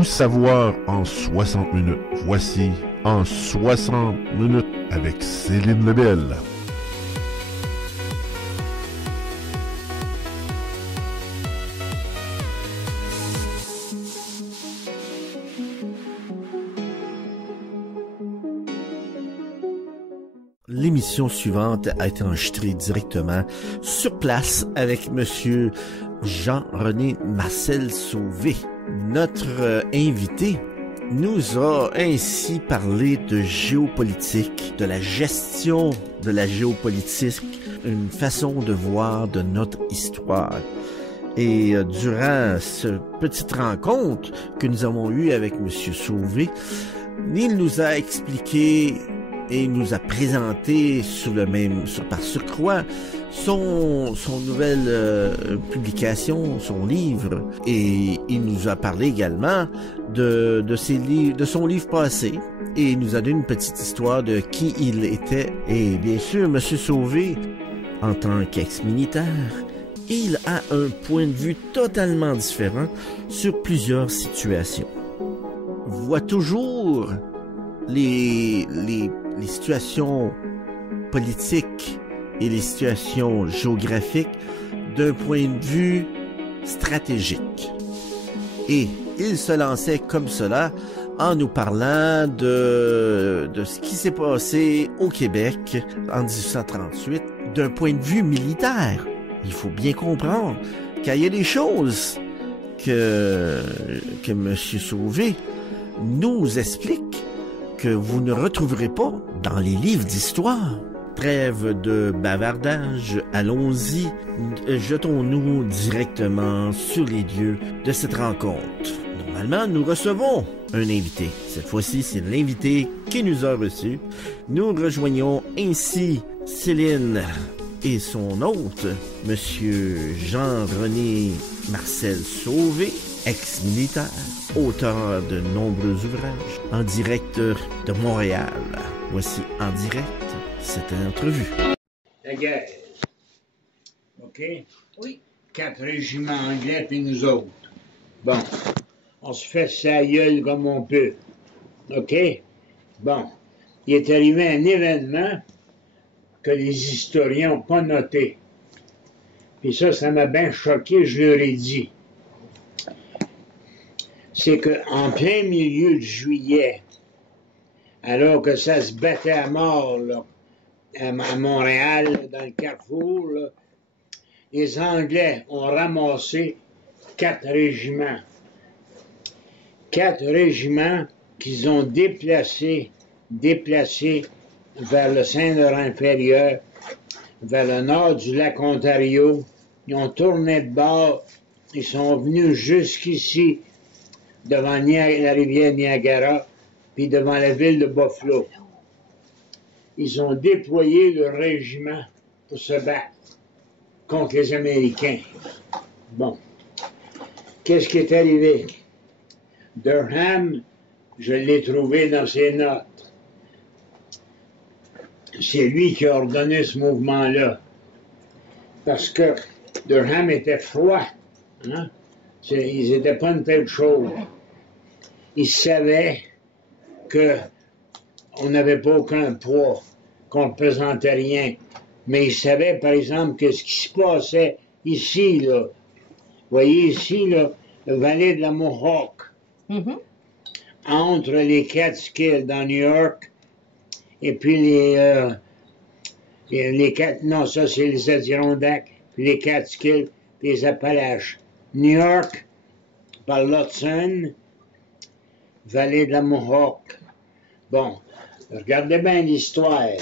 Tout savoir en 60 minutes. Voici En 60 minutes avec Céline Lebel. L'émission suivante a été enregistrée directement sur place avec Monsieur Jean-René Marcel Sauvé. Notre invité nous a ainsi parlé de géopolitique, de la gestion de la géopolitique, une façon de voir de notre histoire. Et durant cette petite rencontre que nous avons eue avec Monsieur Sauvé, il nous a expliqué et il nous a présenté par surcroît son nouvelle publication, son livre, et il nous a parlé également de son livre passé, et il nous a donné une petite histoire de qui il était. Et bien sûr, M. Sauvé, en tant qu'ex-militaire, il a un point de vue totalement différent sur plusieurs situations. Voit toujours les situations politiques et les situations géographiques d'un point de vue stratégique. Et il se lançait comme cela en nous parlant de ce qui s'est passé au Québec en 1838 d'un point de vue militaire. Il faut bien comprendre qu'il y a des choses que M. Sauvé nous explique que vous ne retrouverez pas dans les livres d'histoire. Trêve de bavardage, allons-y, jetons-nous directement sur les lieux de cette rencontre. Normalement, nous recevons un invité. Cette fois-ci, c'est l'invité qui nous a reçus. Nous rejoignons ainsi Céline et son hôte, Monsieur Jean-René Marcel Sauvé, ex-militaire, auteur de nombreux ouvrages, en direct de Montréal. Voici en direct cette entrevue. La guerre. OK? Oui. 4 régiments anglais puis nous autres. Bon. On se fait sa gueule comme on peut. OK? Bon. Il est arrivé un événement que les historiens n'ont pas noté. Puis ça m'a bien choqué, je leur ai dit. C'est qu'en plein milieu de juillet, alors que ça se battait à mort, là, à Montréal, dans le Carrefour, là, les Anglais ont ramassé 4 régiments. 4 régiments qu'ils ont déplacés vers le Saint-Laurent inférieur, vers le nord du lac Ontario. Ils ont tourné de bord, ils sont venus jusqu'ici, devant la rivière Niagara, puis devant la ville de Buffalo. Ils ont déployé le régiment pour se battre contre les Américains. Bon. Qu'est-ce qui est arrivé? Durham, je l'ai trouvé dans ses notes. C'est lui qui a ordonné ce mouvement-là. Parce que Durham était froid. Hein? Ils n'étaient pas une telle chose. Ils savaient qu'on n'avait pas aucun poids, qu'on ne représentait rien. Mais ils savaient, par exemple, que ce qui se passait ici, là, vous voyez ici, là, le vallée de la Mohawk, entre les Catskills dans New York, et puis non, ça c'est les Adirondacks, puis les Catskills, puis les Appalaches. New York, par l'Hudson, vallée de la Mohawk. Bon, regardez bien l'histoire.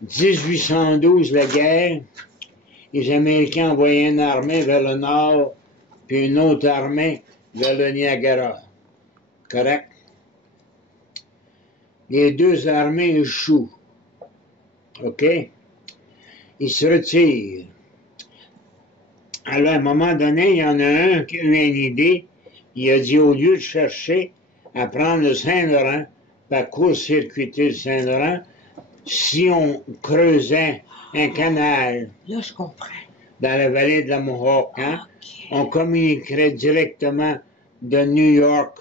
1812, la guerre, les Américains envoyaient une armée vers le nord, puis une autre armée vers le Niagara. Correct? Les 2 armées échouent. OK? Ils se retirent. Alors, à un moment donné, il y en a un qui a eu une idée. Il a dit, au lieu de chercher à prendre le Saint-Laurent, par court-circuiter le Saint-Laurent, si on creusait un canal Là, je comprends. dans la vallée de la Mohawk, hein, Okay. on communiquerait directement de New York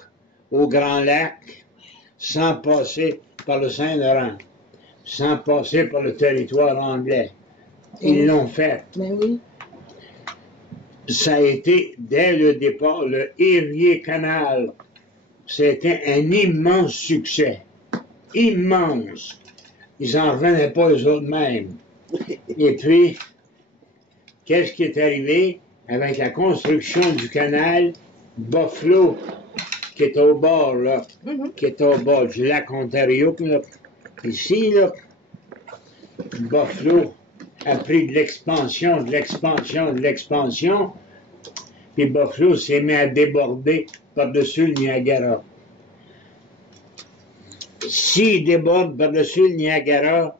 au Grand Lac sans passer par le Saint-Laurent, sans passer par le territoire anglais. Ils l'ont fait. Ben oui. Ça a été, dès le départ, le Erie Canal. C'était un immense succès. Immense. Ils n'en revenaient pas eux autres mêmes. Et puis, qu'est-ce qui est arrivé avec la construction du canal Buffalo, qui est au bord, là, qui est au bord du lac Ontario, là, ici, là, Buffalo a pris de l'expansion, de l'expansion, de l'expansion, puis Buffalo s'est mis à déborder par-dessus le Niagara. S'ils débordent par-dessus le Niagara,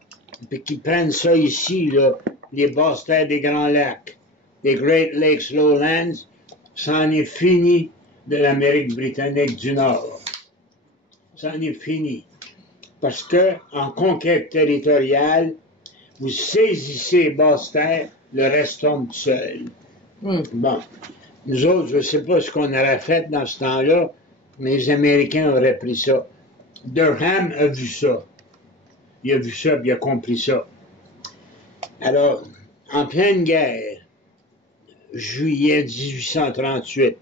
puis qu'ils prennent ça ici, là, les basses terres des Grands Lacs, les Great Lakes Lowlands, ça en est fini de l'Amérique britannique du Nord. Ça en est fini. Parce que, en conquête territoriale, vous saisissez les basses terres, le reste tombe seul. Bon. Nous autres, je ne sais pas ce qu'on aurait fait dans ce temps-là, mais les Américains auraient pris ça. Durham a vu ça. Il a vu ça, puis il a compris ça. Alors, en pleine guerre, juillet 1838,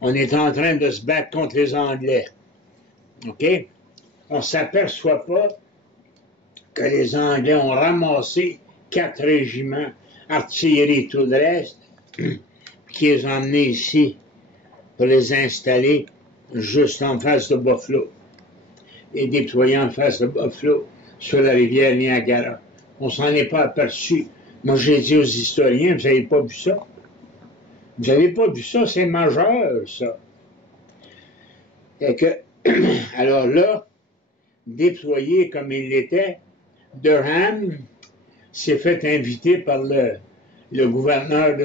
on est en train de se battre contre les Anglais. OK? On ne s'aperçoit pas que les Anglais ont ramassé 4 régiments, artillerie tout le reste, qui les ont emmenés ici pour les installer juste en face de Buffalo et déployés en face de Buffalo sur la rivière Niagara. On s'en est pas aperçu. Moi, j'ai dit aux historiens, vous n'avez pas vu ça? Vous n'avez pas vu ça? C'est majeur, ça. Et que, alors là, déployé comme il l'était, Durham s'est fait inviter par le gouverneur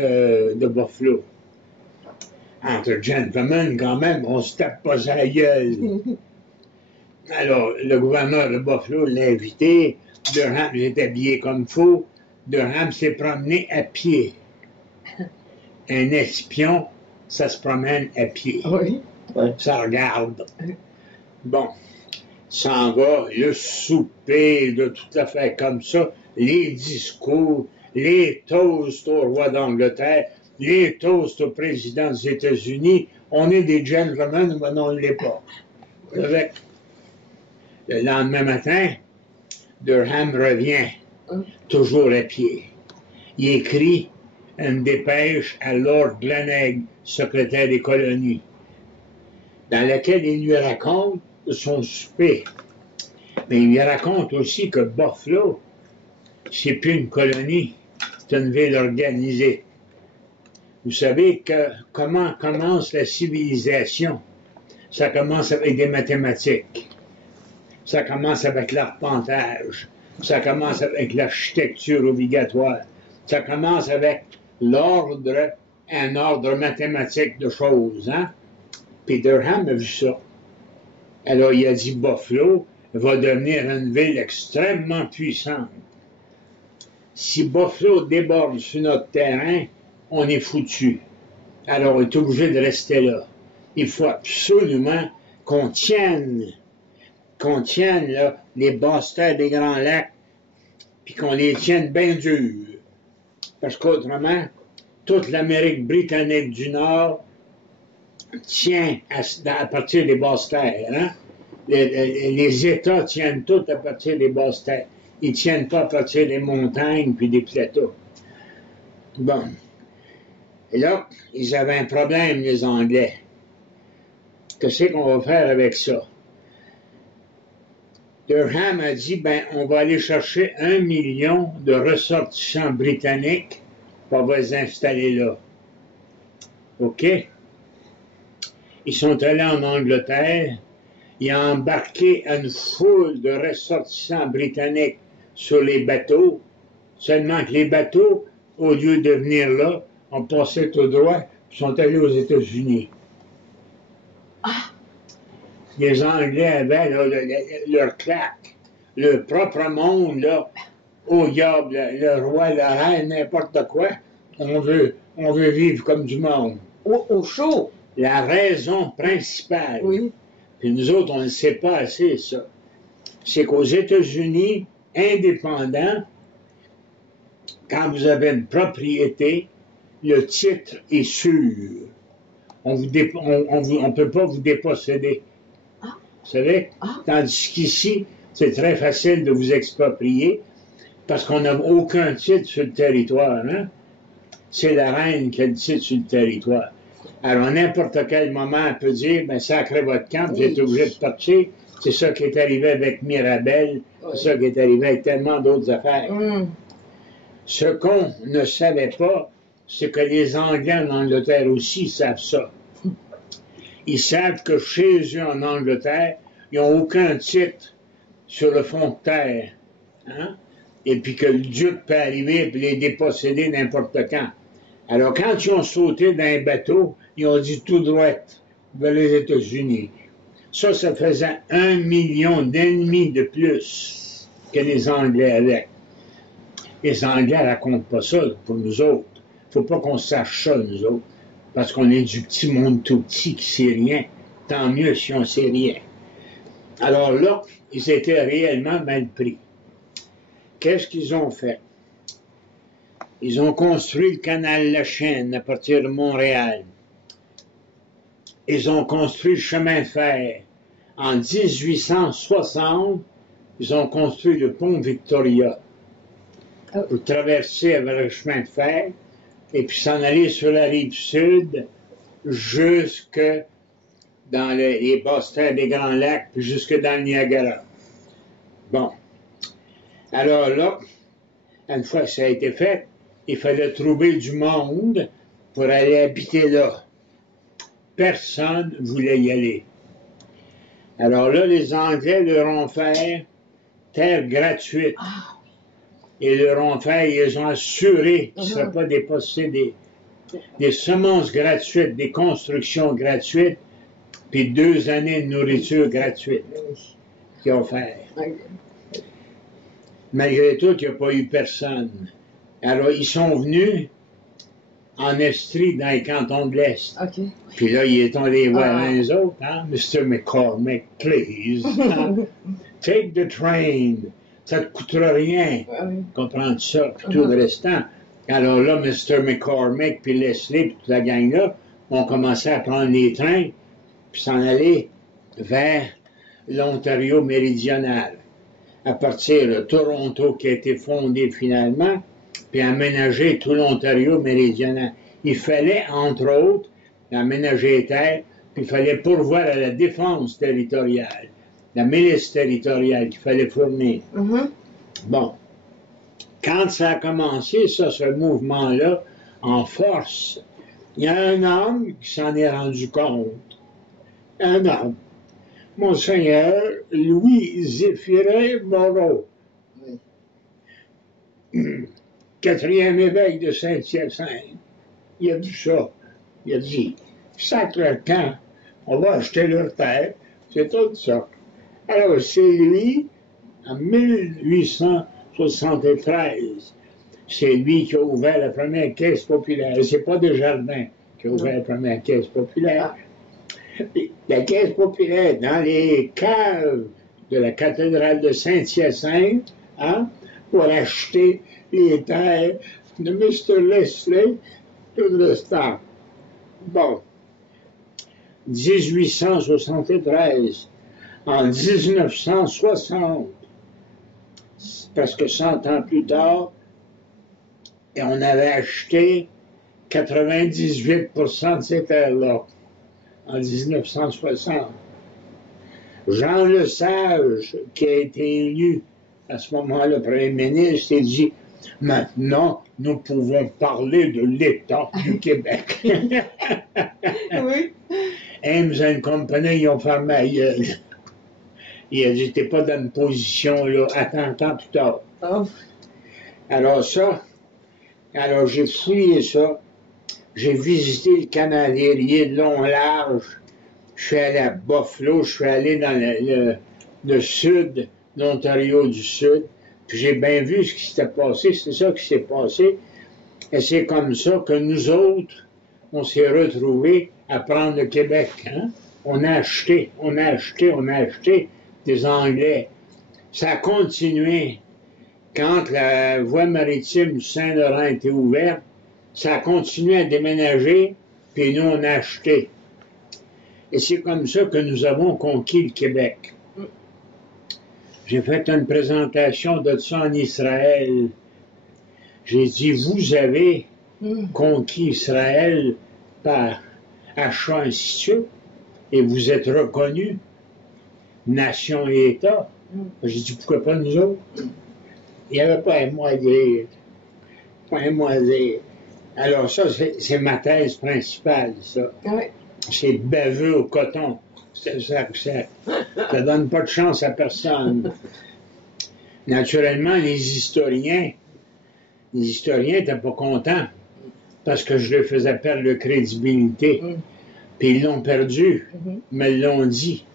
de Buffalo. Entre gentlemen, quand même, on se tape pas sur la gueule. Alors, le gouverneur de Buffalo l'a invité. Durham s'est habillé comme faux. Durham s'est promené à pied. Un espion, ça se promène à pied. Oui. Ça regarde. Bon, s'en va, le souper, de toute affaire comme ça, les discours, les toasts au roi d'Angleterre, les toasts au président des États-Unis. On est des gentlemen, mais on ne l'est pas. Avec le lendemain matin, Durham revient, toujours à pied. Il écrit une dépêche à Lord Glenelg, secrétaire des colonies, dans laquelle il lui raconte son souper. Mais il lui raconte aussi que Buffalo, c'est plus une colonie, c'est une ville organisée. Vous savez que comment commence la civilisation? Ça commence avec des mathématiques. Ça commence avec l'arpentage. Ça commence avec l'architecture obligatoire. Ça commence avec l'ordre, un ordre mathématique de choses. Hein? Puis Durham a vu ça. Alors il a dit Buffalo va devenir une ville extrêmement puissante. Si Buffalo déborde sur notre terrain, on est foutu. Alors on est obligé de rester là. Il faut absolument qu'on tienne là, les basses terres des Grands Lacs, puis qu'on les tienne bien durs. Parce qu'autrement, toute l'Amérique britannique du Nord tient à partir des basses terres. Hein? Les États tiennent tout à partir des basses terres. Ils ne tiennent pas à partir des montagnes puis des plateaux. Bon. Et là, ils avaient un problème, les Anglais. Qu'est-ce qu'on va faire avec ça? Durham a dit, ben, on va aller chercher 1 million de ressortissants britanniques, on va les installer là. OK? Ils sont allés en Angleterre, ils ont embarqué une foule de ressortissants britanniques sur les bateaux, seulement que les bateaux, au lieu de venir là, ont passé tout droit, ils sont allés aux États-Unis. Ah. Les Anglais avaient là, leur claque, leur propre monde, là, au diable, le roi, la reine, n'importe quoi. On veut vivre comme du monde. Au chaud. la raison principale, Oui. puis nous autres, on ne sait pas assez ça, c'est qu'aux États-Unis, indépendants, quand vous avez une propriété, le titre est sûr. On ne peut pas vous déposséder. Ah. Vous savez? Ah. Tandis qu'ici, c'est très facile de vous exproprier parce qu'on n'a aucun titre sur le territoire. Hein? C'est la reine qui a le titre sur le territoire. Alors, à n'importe quel moment, elle peut dire, ben, sacrez votre camp, vous êtes obligé de partir. C'est ça qui est arrivé avec Mirabel, c'est ça qui est arrivé avec tellement d'autres affaires. Ce qu'on ne savait pas, c'est que les Anglais en Angleterre aussi savent ça. Ils savent que chez eux en Angleterre, ils n'ont aucun titre sur le fond de terre. Hein? Et puis que le duc peut arriver et les déposséder n'importe quand. Alors, quand ils ont sauté d'un bateau, ils ont dit tout droit vers les États-Unis. Ça faisait 1 million d'ennemis de plus que les Anglais avaient. Les Anglais ne racontent pas ça pour nous autres. Il ne faut pas qu'on sache ça, nous autres, parce qu'on est du petit monde tout petit qui ne sait rien. Tant mieux si on ne sait rien. Alors là, ils étaient réellement mal pris. Qu'est-ce qu'ils ont fait? Ils ont construit le canal La Chêne à partir de Montréal. Ils ont construit le chemin de fer. En 1860, ils ont construit le pont Victoria pour traverser avec le chemin de fer et puis s'en aller sur la rive sud jusque dans les basses terres des Grands Lacs puis jusque dans le Niagara. Bon. Alors là, une fois que ça a été fait, il fallait trouver du monde pour aller habiter là. Personne ne voulait y aller. Alors là, les Anglais leur ont fait terre gratuite. Et leur ont fait, ils ont assuré qu'ils ne seraient pas dépossédés. Des semences gratuites, des constructions gratuites, puis 2 années de nourriture gratuite qu'ils ont fait. Malgré tout, il n'y a pas eu personne. Alors, ils sont venus en Estrie, dans les cantons de l'Est. Okay. Puis là, ils sont allés voir les autres, hein? Mr. McCormick, please. Hein? Take the train. Ça ne te coûtera rien. Comprendre ça, puis tout le restant. Alors là, Mr. McCormick, puis Leslie, puis toute la gang-là, ont commencé à prendre les trains, puis s'en aller vers l'Ontario méridional. À partir de Toronto, qui a été fondé finalement, puis aménager tout l'Ontario méridional. Il fallait, entre autres, aménager les terres, puis il fallait pourvoir à la défense territoriale, la milice territoriale qu'il fallait fournir. Bon. Quand ça a commencé, ça, ce mouvement-là, en force, il y a un homme qui s'en est rendu compte. Un homme. Monseigneur Louis Zéphirin Moreau. 4e évêque de Saint-Hyacinthe. Il a dit ça. Il a dit, sacre camp, on va acheter leur terre. C'est tout ça. Alors, c'est lui, en 1873, c'est lui qui a ouvert la première caisse populaire. C'est pas Desjardins qui a ouvert la première caisse populaire. La caisse populaire, dans les caves de la cathédrale de Saint-Hyacinthe, hein, pour acheter les terres de Mr. Leslie, tout le restant. Bon. 1873. En 1960, presque 100 ans plus tard, et on avait acheté 98% de ces terres-là, en 1960. Jean Lesage, qui a été élu à ce moment-là Premier ministre, il dit « Maintenant, nous pouvons parler de l'État du Québec. » Oui. Ames & Company, ils ont fermé la gueule. Il a dit « T'es pas dans une position, là, attends plus tard. » Alors ça, j'ai fouillé ça, j'ai visité le canal Erie de long large, je suis allé à Buffalo, je suis allé dans le sud, l'Ontario du Sud, puis j'ai bien vu ce qui s'était passé, c'est ça qui s'est passé, et c'est comme ça que nous autres, on s'est retrouvés à prendre le Québec. Hein? On a acheté des Anglais. Ça a continué quand la voie maritime du Saint-Laurent a été ouverte. Ça a continué à déménager, puis nous, on a acheté. Et c'est comme ça que nous avons conquis le Québec. J'ai fait une présentation de ça en Israël. J'ai dit, vous avez conquis Israël par achat, ainsi de suite, et vous êtes reconnus, nation et État. J'ai dit, pourquoi pas nous autres? Il n'y avait pas un mot à dire. Pas un mot à dire. Alors ça, c'est ma thèse principale, ça. Oui. C'est baveux au coton. Ça donne pas de chance à personne. Naturellement, les historiens n'étaient pas contents parce que je leur faisais perdre de crédibilité. Puis ils l'ont perdu, mais ils l'ont dit.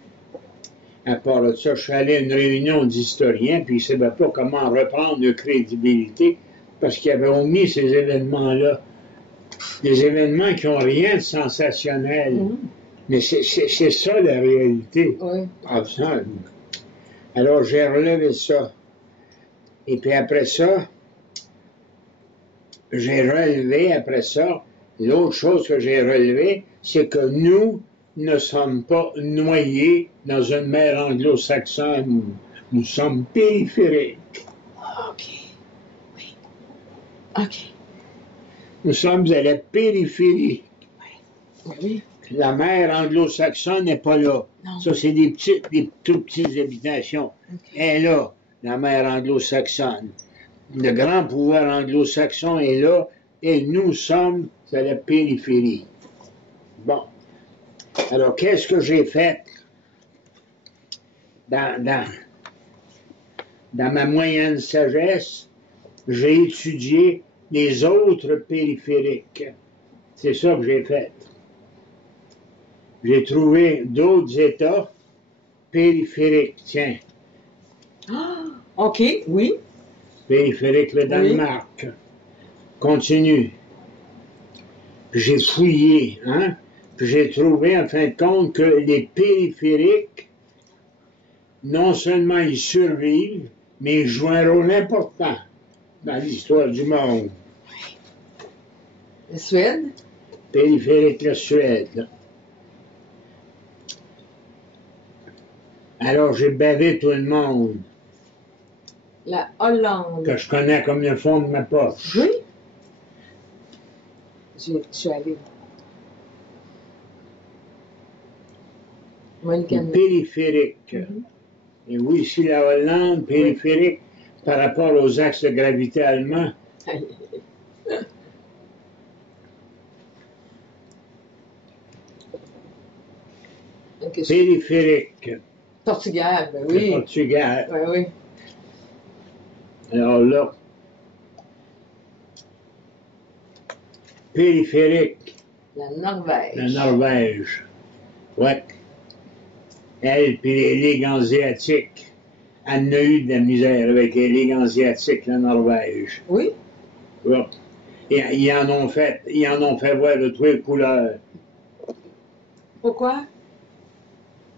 À part de ça, je suis allé à une réunion d'historiens, puis ils ne savaient pas comment reprendre de crédibilité parce qu'ils avaient omis ces événements-là. Des événements qui n'ont rien de sensationnel. Mais c'est ça la réalité. Oui. Alors j'ai relevé ça. Et puis après ça, l'autre chose que j'ai relevée, c'est que nous ne sommes pas noyés dans une mer anglo-saxonne. Nous sommes périphériques. OK. Oui. OK. Nous sommes à la périphérie. Oui. La mer anglo-saxonne n'est pas là. Non. Ça, c'est des tout petites habitations. Okay. Elle est là, la mer anglo-saxonne. Le grand pouvoir anglo-saxon est là et nous sommes à la périphérie. Bon. Alors, qu'est-ce que j'ai fait dans ma moyenne sagesse? J'ai étudié les autres périphériques. C'est ça que j'ai fait. J'ai trouvé d'autres États périphériques. Tiens. Ah, OK, oui. Périphérique, le Danemark. Continue. J'ai fouillé, hein? Puis j'ai trouvé, en fin de compte, que les périphériques, non seulement ils survivent, mais ils jouent un rôle important dans l'histoire du monde. La Suède? Périphérique, la Suède. Alors, j'ai bavé tout le monde. La Hollande. Que je connais comme le fond de ma poche. Oui. Je suis allée. Périphérique. Et oui, ici, la Hollande, périphérique, par rapport aux axes de gravité allemands. Périphérique. Portugal, ben oui. Le Portugal. Ben oui. Alors là, périphérique. La Norvège. La Norvège. Ouais. Elle, puis les ligues hanséatiques. Elle n'a eu de la misère avec les ligues hanséatiques, la Norvège. Oui. Ouais. Et ils en ont fait voir de toutes les couleurs. Pourquoi?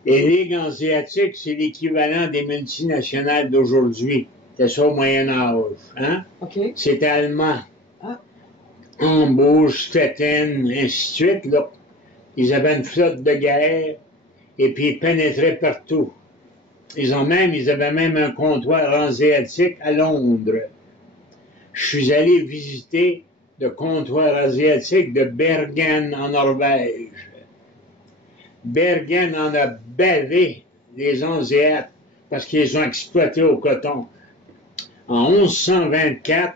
Les ligues hanséatiques, c'est l'équivalent des multinationales d'aujourd'hui. C'était ça au Moyen-Âge. Hein? OK. C'était allemand. Ah. Hambourg, Stettin, ainsi de suite. Là. Ils avaient une flotte de guerre et puis ils pénétraient partout. Ils avaient même un comptoir hanséatique à Londres. Je suis allé visiter le comptoir asiatique de Bergen en Norvège. Bergen en a bavé les Hanséates parce qu'ils les ont exploités au coton. En 1124,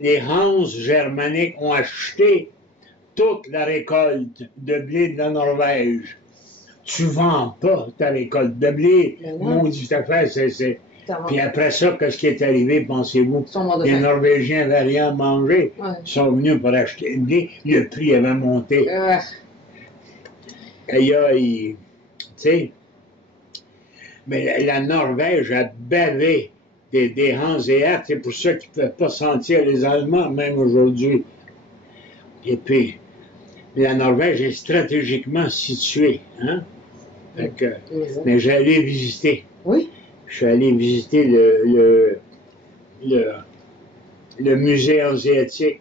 les Hans germaniques ont acheté toute la récolte de blé de la Norvège. Tu vends pas ta récolte de blé, maudite affaire, c'est... Puis après ça, qu'est-ce qui est arrivé, pensez-vous? Les Norvégiens n'avaient rien à manger. Ouais. Ils sont venus pour acheter le blé. Le prix avait monté. Aïe, aïe. Tu sais. Mais la Norvège a bavé des Hanséates. C'est pour ça qu'ils ne peuvent pas sentir les Allemands, même aujourd'hui. Et puis, La Norvège est stratégiquement située. Hein? Fait que, Exact. mais j'allais visiter. Oui. Je suis allé visiter le musée asiatique.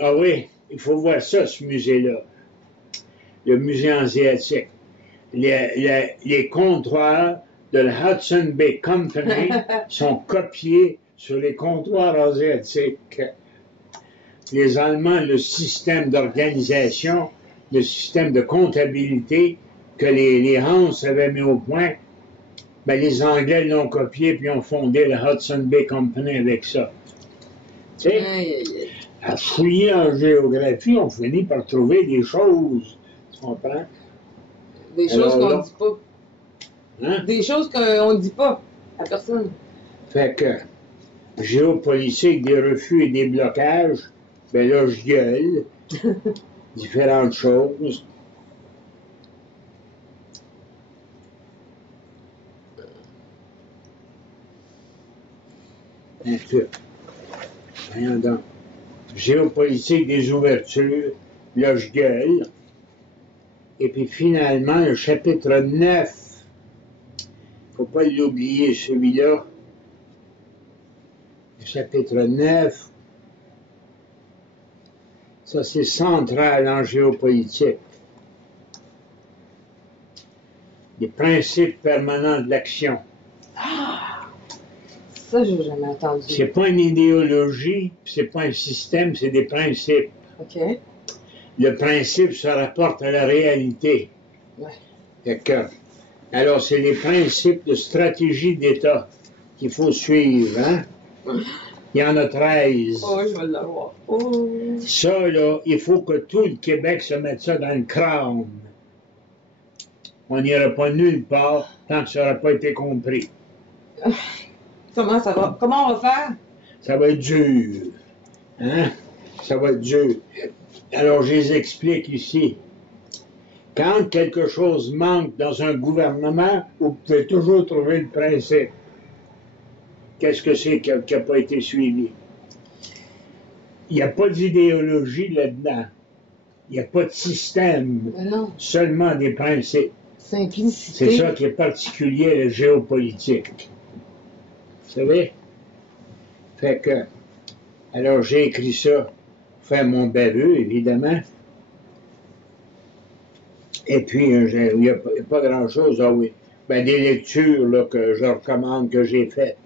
Ah oui, il faut voir ça, ce musée-là. Le musée asiatique. Les comptoirs de la Hudson Bay Company sont copiés sur les comptoirs asiatiques. Les Allemands, le système d'organisation, le système de comptabilité que les Hans avaient mis au point, ben, les Anglais l'ont copié puis ont fondé la Hudson Bay Company avec ça. Tu sais, Aïe, aïe, aïe. à fouiller en géographie, on finit par trouver des choses. Tu comprends? Des Alors choses qu'on là- ne dit pas. Hein? Des choses qu'on ne dit pas à personne. Fait que, géopolitique, des refus et des blocages, ben là, je gueule. Différentes choses. Un peu. Voyons donc. Géopolitique des ouvertures, là, je gueule. Et puis finalement, le chapitre 9. Faut pas l'oublier, celui-là. Le chapitre 9. Ça, c'est central en géopolitique. Les principes permanents de l'action. Ça, je n'ai jamais entendu. C'est pas une idéologie, c'est pas un système, c'est des principes. OK. Le principe se rapporte à la réalité. Ouais. Fait que, alors, c'est les principes de stratégie d'État qu'il faut suivre. Hein? Il y en a 13. Oh, je vais l'avoir. Oh. Ça, là, il faut que tout le Québec se mette ça dans le crâne. On n'ira pas nulle part tant que ça n'aura pas été compris. Comment ça va? Comment on va faire? Ça va être dur. Hein? Ça va être dur. Alors, je les explique ici. Quand quelque chose manque dans un gouvernement, vous pouvez toujours trouver le principe. Qu'est-ce que c'est qui n'a pas été suivi? Il n'y a pas d'idéologie là-dedans. Il n'y a pas de système. Mais non. Seulement des principes. Simplicité. C'est ça qui est particulier à la géopolitique. Vous savez? Fait que, alors j'ai écrit ça pour faire mon baveux, évidemment. Et puis, il n'y a pas grand-chose, ah oui. Ben, des lectures là, que je recommande, que j'ai faites.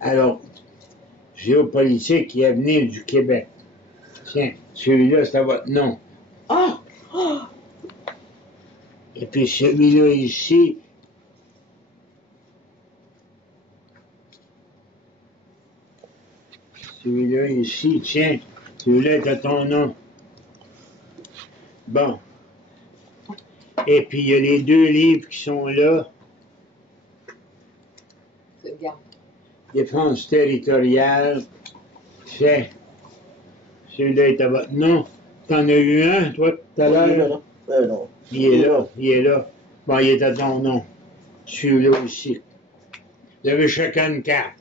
Alors, géopolitique et avenir du Québec. Tiens, celui-là, c'est à votre nom. Ah! Ah! Et puis celui-là ici, celui-là ici, tiens, celui-là est à ton nom. Bon. Et puis il y a les deux livres qui sont là, Regarde. Défense territoriale, tiens, celui-là est à votre nom. T'en as eu un, toi, tout à l'heure? Non. Il est là, il est là. Bon, il est à ton nom. Celui-là aussi. Vous avez chacun une carte.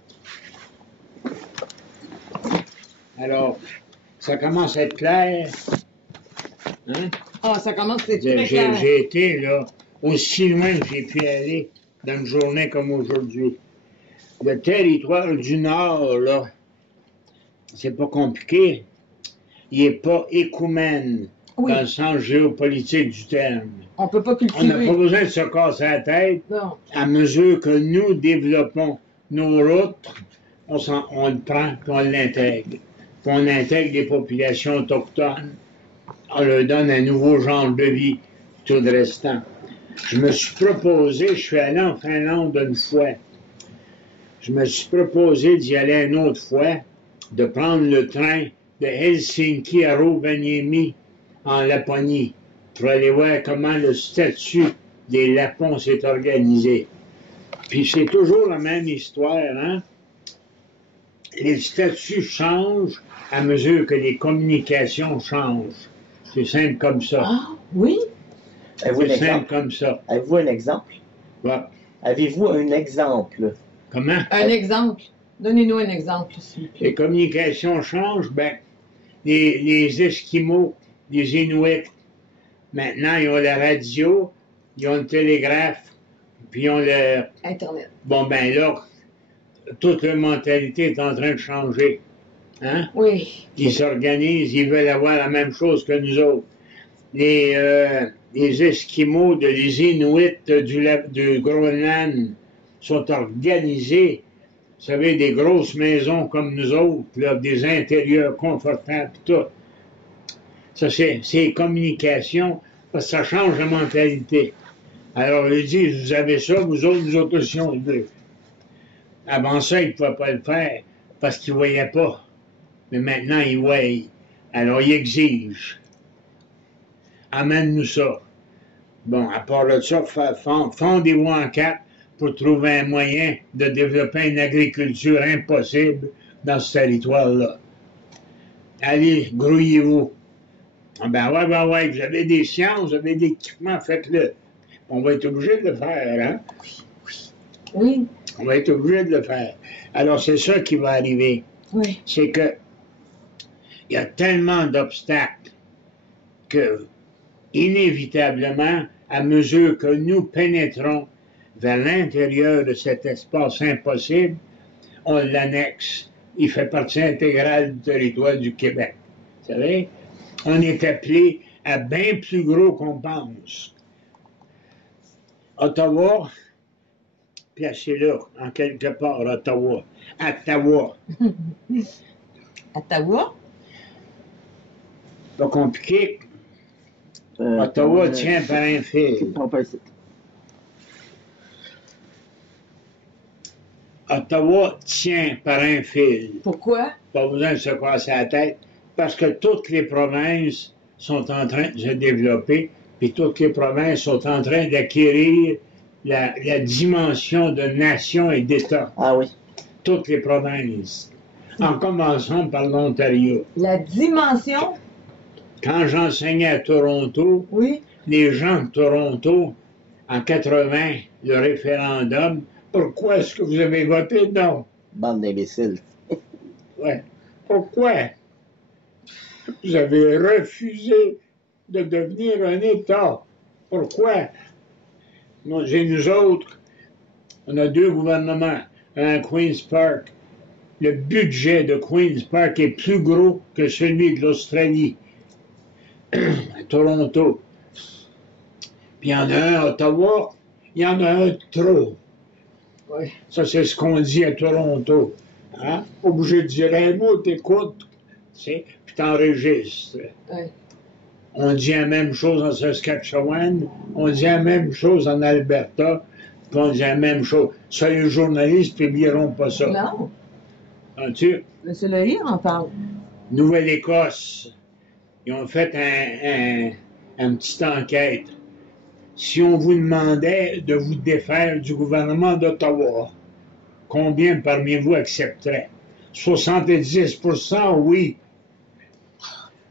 Alors, ça commence à être clair. Hein? Ah, ça commence à être J'ai très clair. j'ai été là, aussi loin que j'ai pu aller dans une journée comme aujourd'hui. Le territoire du Nord, là, c'est pas compliqué. Il n'est pas écoumène Oui. dans le sens géopolitique du terme. On peut pas On n'a cultiver. pas besoin de se casser la tête. Non. À mesure que nous développons nos routes, on le prend et on l'intègre. Puis on intègre les populations autochtones. On leur donne un nouveau genre de vie, tout le restant. Je me suis proposé, je suis allé en Finlande une fois. Je me suis proposé d'y aller une autre fois, de prendre le train de Helsinki à Rovaniemi en Laponie pour aller voir comment le statut des Lapons s'est organisé. Puis c'est toujours la même histoire, hein? Les statuts changent à mesure que les communications changent. C'est simple comme ça. Ah, oui? Avez-vous un C'est simple exemple? comme ça. Avez-vous un exemple? Ouais. Avez-vous un exemple? Comment? Un exemple. Donnez-nous un exemple, s'il vous plaît. Les communications changent, ben, les Esquimaux les Inuits. Maintenant, ils ont la radio, ils ont le télégraphe, puis ils ont le... Internet. Bon, ben là, toute leur mentalité est en train de changer. Hein? Oui. Ils s'organisent, ils veulent avoir la même chose que nous autres. Les Esquimaux, les Inuits du Groenland sont organisés. Vous savez, des grosses maisons comme nous autres, là, des intérieurs confortables, tout. Ça, c'est communication, parce que ça change la mentalité. Alors, ils disent, vous avez ça, vous autres aussi, on le veut. Avant ça, ils ne pouvaient pas le faire, parce qu'ils ne voyaient pas. Mais maintenant, ils voient. Alors, ils exigent. Amène-nous ça. Bon, à part de ça, fondez-vous en quatre pour trouver un moyen de développer une agriculture impossible dans ce territoire-là. Allez, grouillez-vous. Ah ben ouais, vous avez des sciences, vous avez des équipements, faites-le. On va être obligé de le faire, hein? Oui. On va être obligé de le faire. Alors, c'est ça qui va arriver. Oui. C'est que il y a tellement d'obstacles que, inévitablement, à mesure que nous pénétrons vers l'intérieur de cet espace impossible, on l'annexe. Il fait partie intégrale du territoire du Québec. Vous savez? On est appelé à bien plus gros qu'on pense. Ottawa, placez-le en quelque part, Ottawa. Ottawa. Ottawa? Pas compliqué. Ottawa tient par un fil. Ottawa tient par un fil. Pourquoi? Pas besoin de se casser la tête. Parce que toutes les provinces sont en train de se développer, puis toutes les provinces sont en train d'acquérir la dimension de nation et d'État. Ah oui. Toutes les provinces. En commençant par l'Ontario. La dimension? Quand j'enseignais à Toronto, Oui. les gens de Toronto, en 80, le référendum, pourquoi est-ce que vous avez voté non? Bande d'imbéciles. Ouais. Pourquoi? Vous avez refusé de devenir un État. Pourquoi? Nous autres, on a deux gouvernements, un à Queen's Park. Le budget de Queen's Park est plus gros que celui de l'Australie, à Toronto. Puis il y en a un à Ottawa, il y en a un de trop. Oui. Ça, c'est ce qu'on dit à Toronto. Hein? Obligé de dire un mot, t'écoutes, puis t'enregistres. Oui. On dit la même chose en Saskatchewan, on dit la même chose en Alberta, puis on dit la même chose. Ça, les journalistes ne publieront pas ça. Non. Entends-tu? Monsieur Lehier en parle. Nouvelle-Écosse, ils ont fait une petite enquête. Si on vous demandait de vous défaire du gouvernement d'Ottawa, combien parmi vous accepteraient? 70% oui.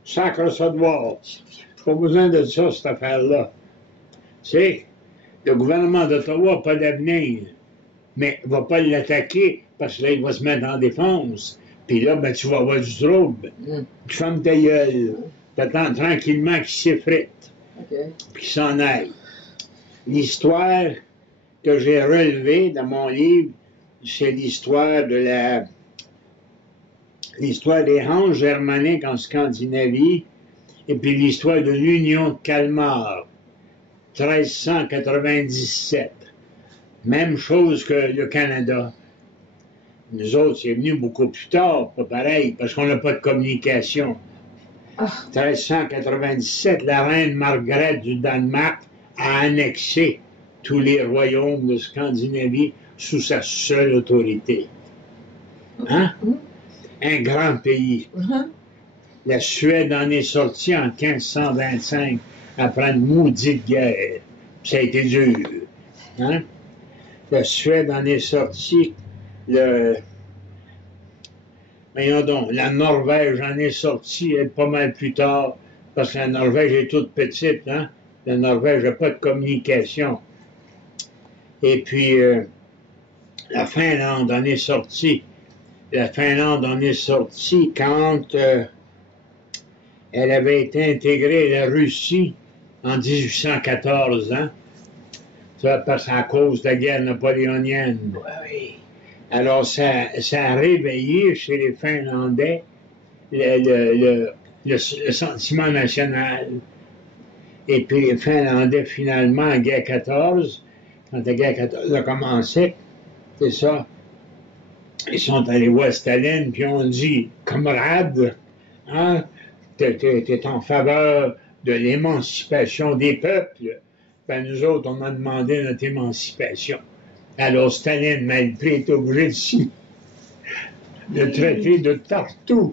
Sacre ça de voir. Pas besoin de ça, cette affaire-là. C'est le gouvernement d'Ottawa n'a pas d'avenir, mais il ne va pas l'attaquer parce que là, il va se mettre en défense. Puis là, ben, tu vas avoir du trouble. Tu fermes ta gueule. T'attends tranquillement qu'il s'effrite. Okay. Puis qu'il s'en aille. L'histoire que j'ai relevée dans mon livre, c'est l'histoire l'histoire des Hanses germaniques en Scandinavie et puis l'histoire de l'Union de Kalmar, 1397. Même chose que le Canada. Nous autres, c'est venu beaucoup plus tard, pas pareil, parce qu'on n'a pas de communication. 1397, la reine Margrethe du Danemark a annexé tous les royaumes de Scandinavie sous sa seule autorité. Hein? Un grand pays. La Suède en est sortie en 1525 après une maudite guerre. Ça a été dur. Hein? La Suède en est sortie. Voyons donc, la Norvège en est sortie pas mal plus tard, parce que la Norvège est toute petite, hein? La Norvège n'a pas de communication. Et puis, la Finlande en est sortie. La Finlande en est sortie quand Elle avait été intégrée à la Russie en 1814, hein? Ça, parce à cause de la guerre napoléonienne. Oui. Alors, ça a réveillé chez les Finlandais le sentiment national. Et puis les Finlandais, finalement, en guerre 14, quand la guerre 14 a commencé, c'est ça, ils sont allés voir Staline, puis ont dit, camarade, hein, t'es en faveur de l'émancipation des peuples. Ben, nous autres, on a demandé notre émancipation. Alors, Staline, mal pris, est obligé de signer le traité de Tartu,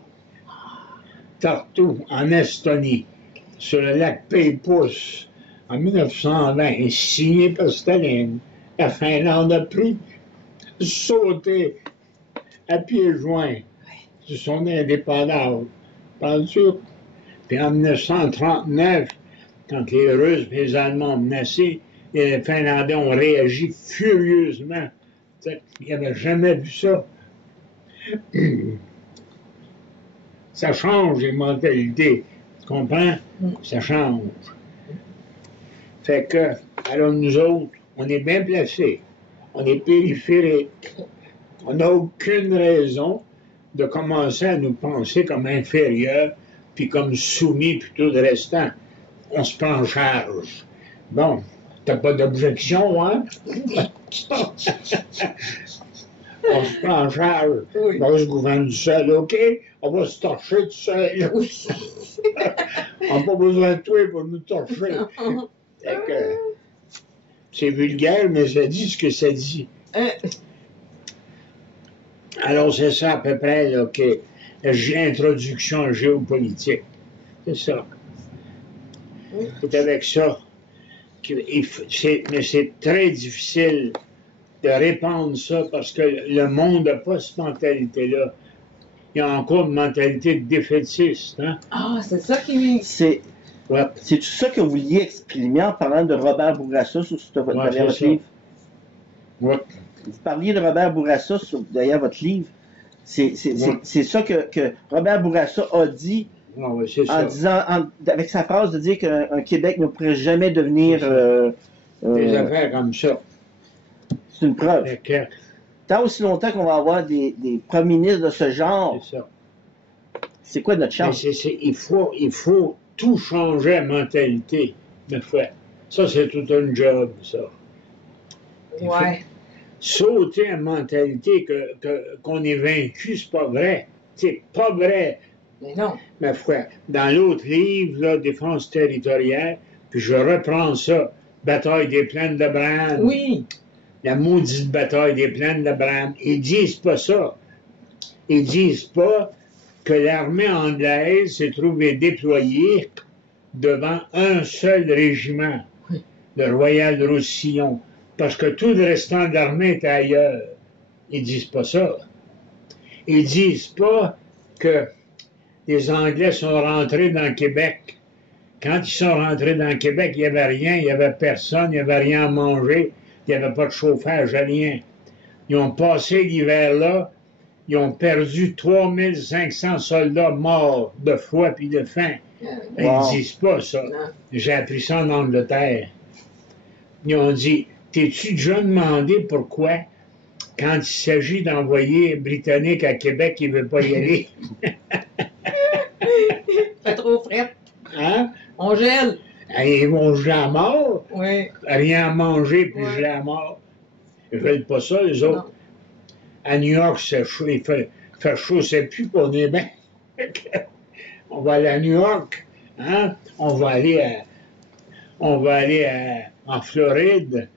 en Estonie, sur le lac Peipus, en 1920, signé par Staline. La Finlande a pris, sauté à pieds joints sur son indépendance. Penses-tu? Puis en 1939, quand les Russes et les Allemands ont menacé, les Finlandais ont réagi furieusement. Ils n'avaient jamais vu ça. Ça change les mentalités. Tu comprends? Ça change. Fait que, alors nous autres, on est bien placés. On est périphériques. On n'a aucune raison de commencer à nous penser comme inférieurs, puis comme soumis, plutôt de restant. On se prend en charge. Bon, t'as pas d'objection, hein? On se prend en charge. Oui. On se gouverne seul, OK? On va se torcher tout seul. On n'a pas besoin de toi pour nous torcher. Fait que, c'est vulgaire, mais ça dit ce que ça dit. Alors, c'est ça à peu près, là, que l'introduction géopolitique. C'est ça. C'est avec ça. Mais c'est très difficile de répandre ça parce que le monde n'a pas cette mentalité-là. Il y a encore une mentalité de défaitiste. Hein? Ah, c'est ça qui... C'est Ouais. tout ça que vous vouliez exprimer en parlant de Robert Bourassa sur derrière votre ça. livre? Ouais. Vous parliez de Robert Bourassa derrière votre livre. C'est ça que Robert Bourassa a dit Ah ouais, c'est en ça. disant, avec sa phrase de dire qu'un Québec ne pourrait jamais devenir... Des affaires comme ça. c'est une preuve. Fait que, Tant aussi longtemps qu'on va avoir des premiers ministres de ce genre, c'est ça. c'est quoi notre Mais chance? il faut tout changer la mentalité. Mais ça, c'est tout un job, ça. Ouais. Sauter la mentalité qu'on est vaincu, c'est pas vrai. C'est pas vrai. Mais non. Mais dans l'autre livre, là, Défense territoriale, puis je reprends ça, Bataille des plaines d'Abraham. Oui. La maudite bataille des plaines d'Abraham. Ils disent pas ça. Ils disent pas que l'armée anglaise s'est trouvée déployée devant un seul régiment, le Royal Roussillon, parce que tout le restant de l'armée était ailleurs. Ils disent pas ça. Ils disent pas que les Anglais sont rentrés dans Québec. Quand ils sont rentrés dans Québec, il n'y avait rien, il n'y avait personne, il n'y avait rien à manger, il n'y avait pas de chauffage, rien. Ils ont passé l'hiver là, ils ont perdu 3500 soldats morts de froid puis de faim. Ils ne disent pas ça. Non. J'ai appris ça en Angleterre. Ils ont dit, t'es-tu déjà demandé pourquoi, quand il s'agit d'envoyer un Britannique à Québec, il ne veut pas y aller? Fait trop frais. Hein? On gèle. Ils vont geler à mort, Oui. rien à manger puis Ouais. geler à mort. Ils veulent pas ça, les autres. Non. À New York, c'est chaud, il fait chaud, c'est plus qu'on est bien. On va aller à New York, hein? On va aller en Floride,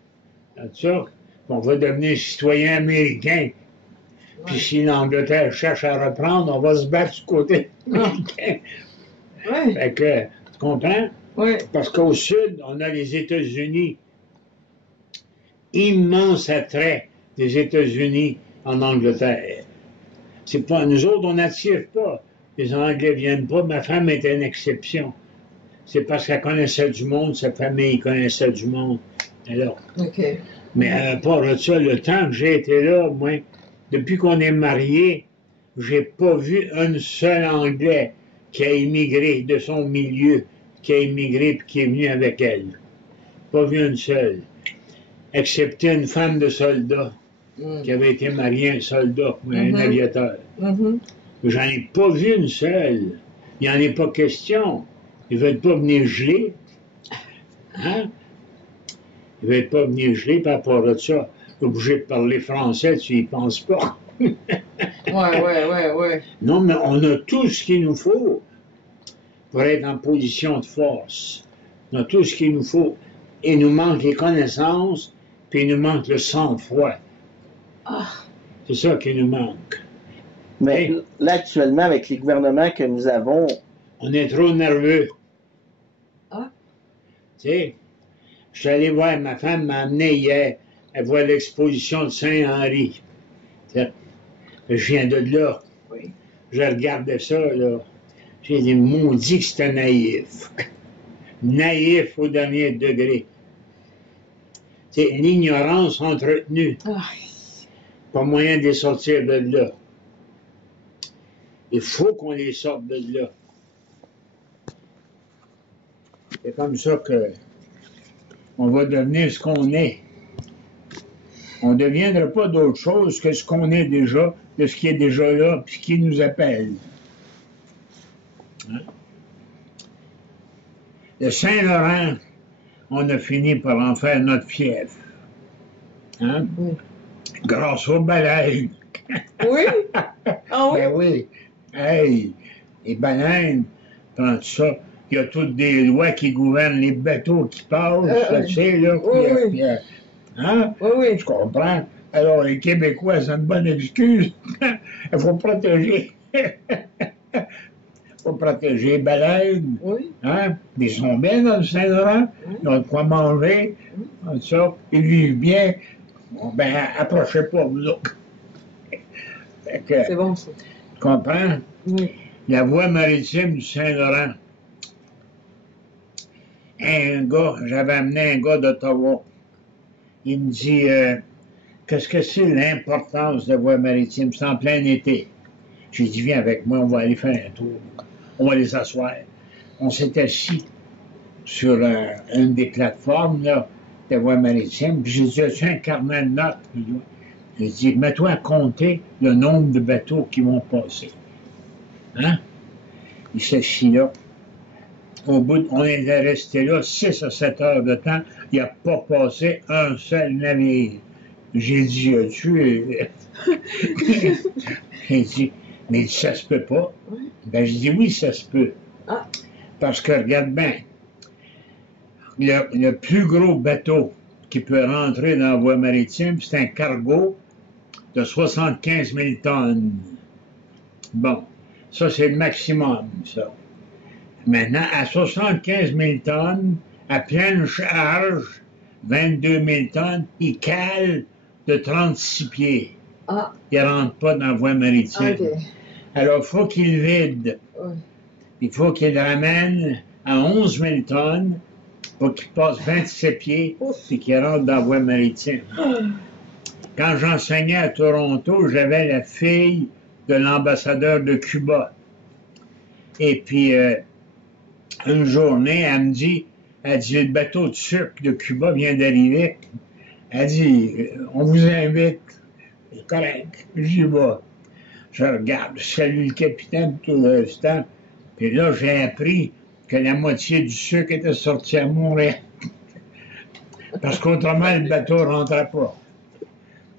tout ça. On va devenir citoyen américain. Puis si l'Angleterre cherche à reprendre, on va se battre du côté américain. Oui. Fait que, tu comprends? Oui. Parce qu'au sud, on a les États-Unis. Immense attrait des États-Unis en Angleterre. C'est pas, nous autres, on n'attire pas. Les Anglais viennent pas. Ma femme était une exception. C'est parce qu'elle connaissait du monde, sa famille connaissait du monde. Alors, OK. mais à part de ça, le temps que j'ai été là, moi, depuis qu'on est mariés, j'ai pas vu un seul Anglais qui a immigré de son milieu, qui a immigré et qui est venu avec elle. Pas vu une seule. Excepté une femme de soldat qui avait été mariée à un soldat ou un aviateur. J'en ai pas vu une seule. Il n'y en a pas question. Ils ne veulent pas venir geler. Hein? Ils ne veulent pas venir geler par rapport à ça. Obligé de parler français, tu n'y penses pas. Ouais. Non, mais on a tout ce qu'il nous faut pour être en position de force. On a tout ce qu'il nous faut. Il nous manque les connaissances, puis il nous manque le sang-froid. C'est ça qui nous manque. Mais Hey. là, actuellement, avec les gouvernements que nous avons, On est trop nerveux. Ah. Tu sais, je suis allé voir, ma femme m'a amené hier, elle voit l'exposition de Saint-Henri. Je viens de là. Oui. Je regardais ça, là. J'ai dit, maudit que c'était naïf. Naïf au dernier degré. C'est l'ignorance entretenue. Pas moyen de les sortir de là. Il faut qu'on les sorte de là. C'est comme ça que on va devenir ce qu'on est. On ne deviendra pas d'autre chose que ce qu'on est déjà, que ce qui est déjà là, puis ce qui nous appelle. Hein? Le Saint-Laurent, on a fini par en faire notre fief. Hein? Grâce aux baleines. Oui? Ah oui? Ben oui. Hey, les baleines, prends ça. Il y a toutes des lois qui gouvernent les bateaux qui passent, tu sais, là. Oui. Hein? Oui. Je comprends. Alors, les Québécois, c'est une bonne excuse. Il faut protéger. Il faut protéger les baleines. Oui. Hein? Ils sont bien dans le Saint-Laurent. Ils ont de quoi manger. Comme ça. Ils vivent bien. Bon, ben, approchez pas, vous autres. C'est bon, ça. Tu comprends? Oui. La voie maritime du Saint-Laurent. J'avais amené un gars d'Ottawa. Il me dit, qu'est-ce que c'est l'importance de la voie maritime? C'est en plein été. J'ai dit, viens avec moi, on va aller faire un tour. On va les asseoir. On s'est assis sur une des plateformes là, de la voie maritime. Puis j'ai dit, as-tu un carnet de notes? J'ai dit, mets-toi à compter le nombre de bateaux qui vont passer. Hein? Il s'assit là. Au bout, on est resté là 6 à 7 heures de temps. Il n'a pas passé un seul navire. J'ai dit, as-tu... J'ai dit, mais ça se peut pas. Ben, j'ai dit, oui, ça se peut. Ah. Parce que, regarde bien, le plus gros bateau qui peut rentrer dans la voie maritime, c'est un cargo de 75 000 tonnes. Bon, ça, c'est le maximum, ça. Maintenant, à 75 000 tonnes, à pleine charge, 22 000 tonnes, il cale de 36 pieds. Ah. Il ne rentre pas dans la voie maritime. OK. Alors, il faut qu'il vide. Oui. Il faut qu'il ramène à 11 000 tonnes pour qu'il passe 27 pieds et qu'il rentre dans la voie maritime. Quand j'enseignais à Toronto, j'avais la fille de l'ambassadeur de Cuba. Et puis, une journée, elle me dit, le bateau de sucre de Cuba vient d'arriver. Elle dit, on vous invite. C'est correct. J'y vais. Je regarde, je salue le capitaine tout l'instant. Puis là, j'ai appris que la moitié du sucre était sorti à Montréal. Parce qu'autrement, le bateau ne rentrait pas.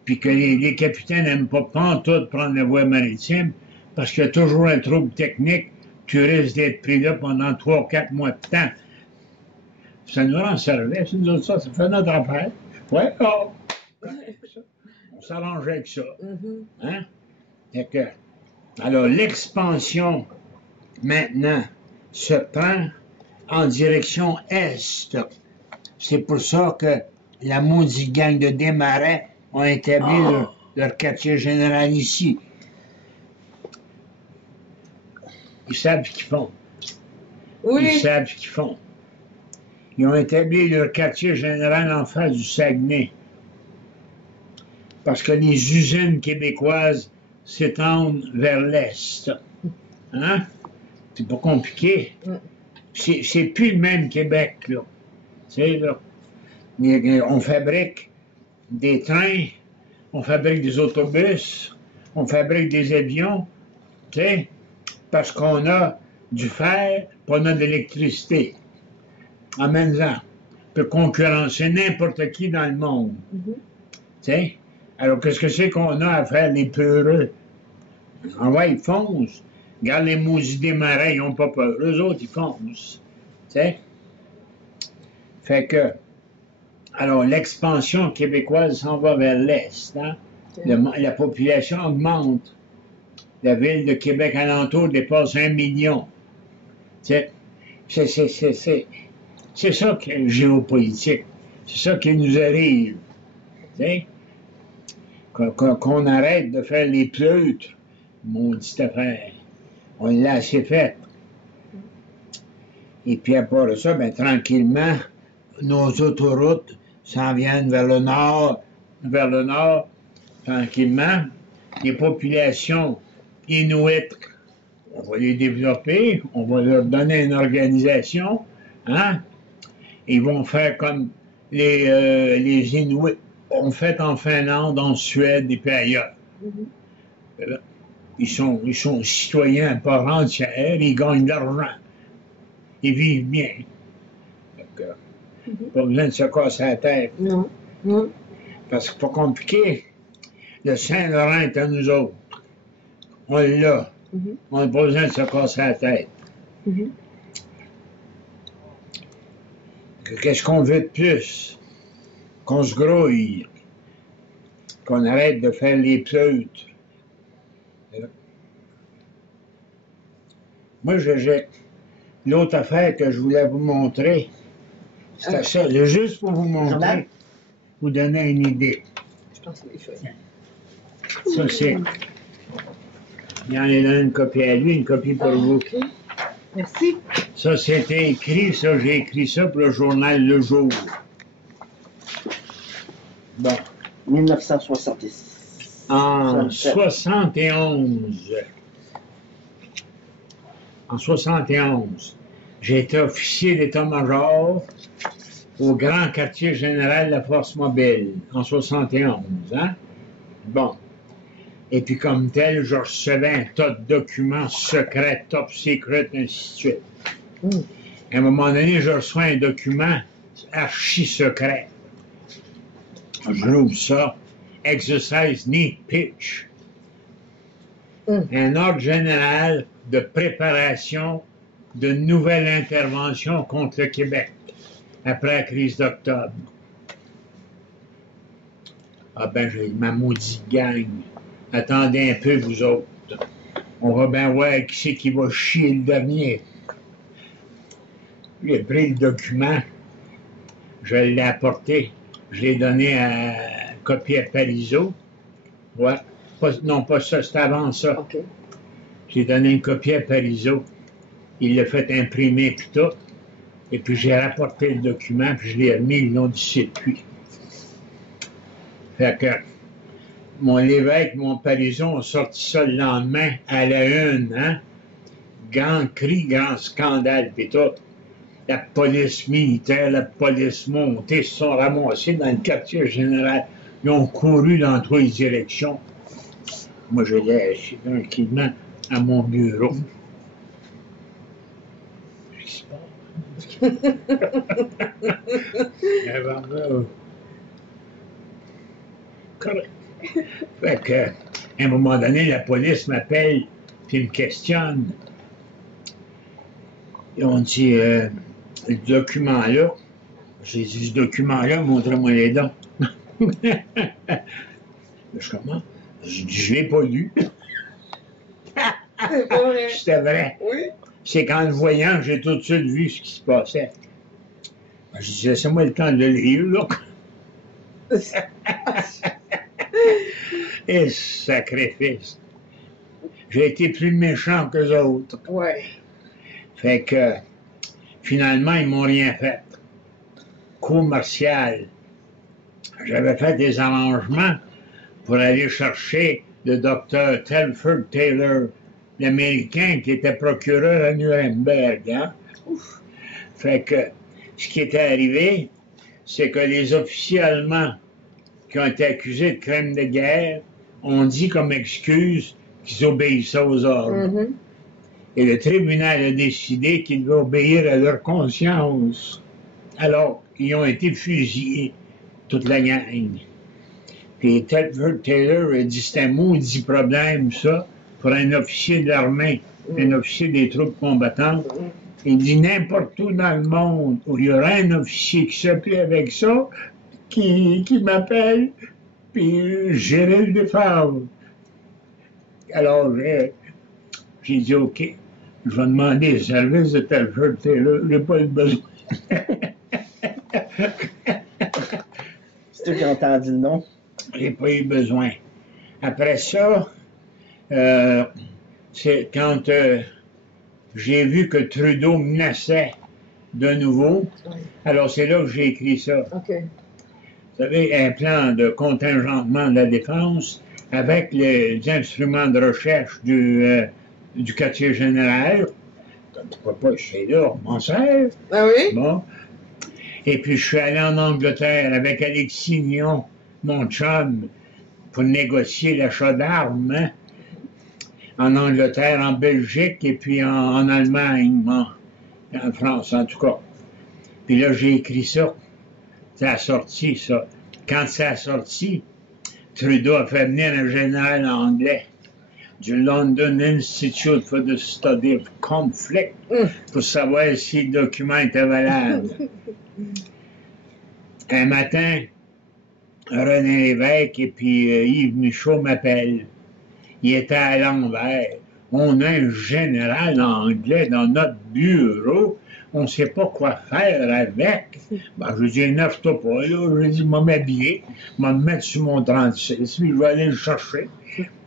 Puis que les capitaines n'aiment pas pantoute prendre la voie maritime parce qu'il y a toujours un trouble technique. Tu risques d'être pris là pendant 3 ou 4 mois de temps. Ça nous rend service, nous autres, ça fait notre affaire. Ouais, oh, on s'arrange avec ça. Hein? Fait que, alors, l'expansion, maintenant, se prend en direction est. C'est pour ça que la maudite gang de Desmarais ont établi leur quartier général ici. Ils savent ce qu'ils font. Oui. Ils savent ce qu'ils font. Ils ont établi leur quartier général en face du Saguenay. Parce que les usines québécoises s'étendent vers l'est. Hein? C'est pas compliqué. C'est plus le même Québec, là. Tu sais, là. On fabrique des trains, on fabrique des autobus, on fabrique des avions, tu sais, parce qu'on a du fer, puis on a de l'électricité. En même temps, on peut concurrencer n'importe qui dans le monde. Tu sais? Alors, qu'est-ce que c'est qu'on a à faire, les peureux? Ah ouais, ils foncent. Regarde les maudits des marais, ils n'ont pas peur. Eux autres, ils foncent. Tu sais? Fait que, alors, l'expansion québécoise s'en va vers l'Est. Hein? La population augmente. La ville de Québec alentour dépasse 1 million. C'est ça qui est géopolitique. C'est ça qui nous arrive. Qu'on arrête de faire les pleutres, maudite affaire. On l'a assez fait. Et puis après ça, ben, tranquillement, nos autoroutes s'en viennent vers le nord, tranquillement. Les populations inuites, on va les développer, on va leur donner une organisation, hein? Ils vont faire comme les Inuits ont fait en Finlande, en Suède et puis ailleurs. Ils sont citoyens à part entière, ils gagnent de l'argent. Ils vivent bien. Donc, pas besoin de se casser la tête. Non. Parce que c'est pas compliqué. Le Saint-Laurent est à nous autres. On l'a. On n'a pas besoin de se casser la tête. Qu'est-ce qu'on veut de plus? Qu'on se grouille. Qu'on arrête de faire les pleutres. Moi, j'ai l'autre affaire que je voulais vous montrer. C'était ça. Juste pour vous montrer, vous donner une idée. Je pense que c'est chouette. Ça, c'est... Il y en a une copie à lui, une copie pour vous. OK. Merci. Ça, c'était écrit, ça, j'ai écrit ça pour le journal Le Jour. Bon. 1966. En 71. En 71, j'ai été officier d'état-major au grand quartier général de la Force mobile, en 71. Hein? Bon. Et puis, comme tel, je recevais un tas de documents secrets, top secret, ainsi de suite. À un moment donné, je reçois un document archi-secret. Je l'ouvre ça. Exercise Need Pitch. Un ordre général de préparation de nouvelles interventions contre le Québec après la crise d'octobre. Ah ben, j'ai ma maudite gang. Attendez un peu, vous autres. On va bien voir qui c'est qui va chier le dernier. J'ai pris le document, je l'ai apporté, je l'ai donné à copie à Parizeau. Ouais. Non, pas ça, c'était avant ça. OK. J'ai donné une copie à Parizeau. Il l'a fait imprimer puis tout. Et puis j'ai rapporté le document, puis je l'ai remis le long du circuit. Fait que mon évêque, mon Parizeau ont sorti ça le lendemain à la une, hein? Grand cri, grand scandale, puis tout. La police militaire, la police montée se sont ramassés dans le quartier général. Ils ont couru dans toutes les directions. Moi, je l'ai assis tranquillement à mon bureau. Qu'est-ce qui se passe? Correct. Fait que, à un moment donné, la police m'appelle puis me questionne. Ils ont dit, le document-là, j'ai dit, ce document-là, montrez-moi les dents. Je commence. Je dis, je l'ai pas lu. C'est pas vrai. C'était vrai. Oui. C'est qu'en le voyant, j'ai tout de suite vu ce qui se passait. Je dis, laissez-moi le temps de le lire, là. Et sacrifice. J'ai été plus méchant qu'eux autres. Ouais. Fait que, finalement, ils m'ont rien fait. Cour martiale. J'avais fait des arrangements pour aller chercher le docteur Telford Taylor l'Américain qui était procureur à Nuremberg. Hein? Fait que ce qui était arrivé, c'est que les officiers allemands qui ont été accusés de crimes de guerre ont dit comme excuse qu'ils obéissaient aux ordres. Et le tribunal a décidé qu'ils devaient obéir à leur conscience. Alors, ils ont été fusillés, toute la gang. Puis Tedford Taylor a dit c'est un maudit problème, ça, pour un officier de l'armée, un officier des troupes combattantes. Il dit n'importe où dans le monde où il y aura un officier qui se plaît avec ça, qui m'appelle, puis j'irai le défendre. Alors, j'ai dit OK, je vais demander le service de Tedford Taylor, je n'ai pas le besoin. C'est toi qui as entendu le nom? J'ai pas eu besoin. Après ça, c'est quand j'ai vu que Trudeau menaçait de nouveau, alors c'est là que j'ai écrit ça. OK. Vous savez, un plan de contingentement de la défense avec les instruments de recherche du quartier général. Pourquoi pas, c'est là, on m'en sert. Ah oui? Bon. Et puis, je suis allé en Angleterre avec Alexis Nion, mon chum, pour négocier l'achat d'armes, hein? En Angleterre, en Belgique, et puis en Allemagne, en France, en tout cas. Puis là, j'ai écrit ça. Ça a sorti, ça. Quand ça a sorti, Trudeau a fait venir un général anglais du London Institute for the Study of Conflict pour savoir si le document était valable. Un matin, René Lévesque et puis Yves Michaud m'appellent. Il était à l'envers. On a un général anglais dans notre bureau. On ne sait pas quoi faire avec. Ben, je dis, énerve-toi pas, là. Je dis, je vais m'habiller, je vais me mettre sur mon 36, puis je vais aller le chercher.